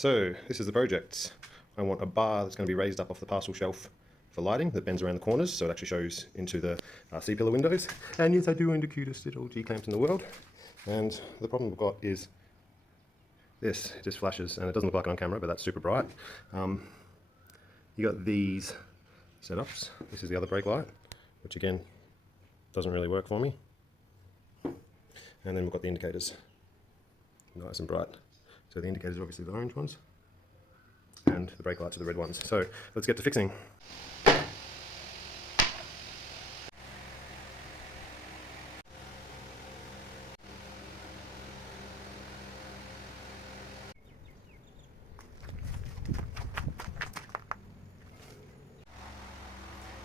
So this is the project. I want a bar that's going to be raised up off the parcel shelf for lighting that bends around the corners, so it actually shows into the C-pillar windows. And yes, I do own the cutest little G-clamps in the world. And the problem we've got is this. It just flashes, and it doesn't look like it on camera, but that's super bright. You got these setups. This is the other brake light, which again doesn't really work for me. And then we've got the indicators, nice and bright. So the indicators are obviously the orange ones, and the brake lights are the red ones. So let's get to fixing.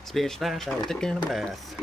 Splish splash, I was taking a bath.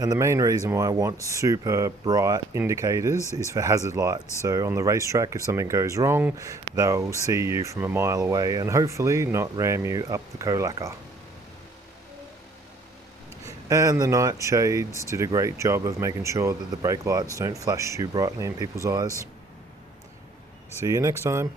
And the main reason why I want super bright indicators is for hazard lights. So on the racetrack, if something goes wrong, they'll see you from a mile away and hopefully not ram you up the co-lacquer. And the night shades did a great job of making sure that the brake lights don't flash too brightly in people's eyes. See you next time.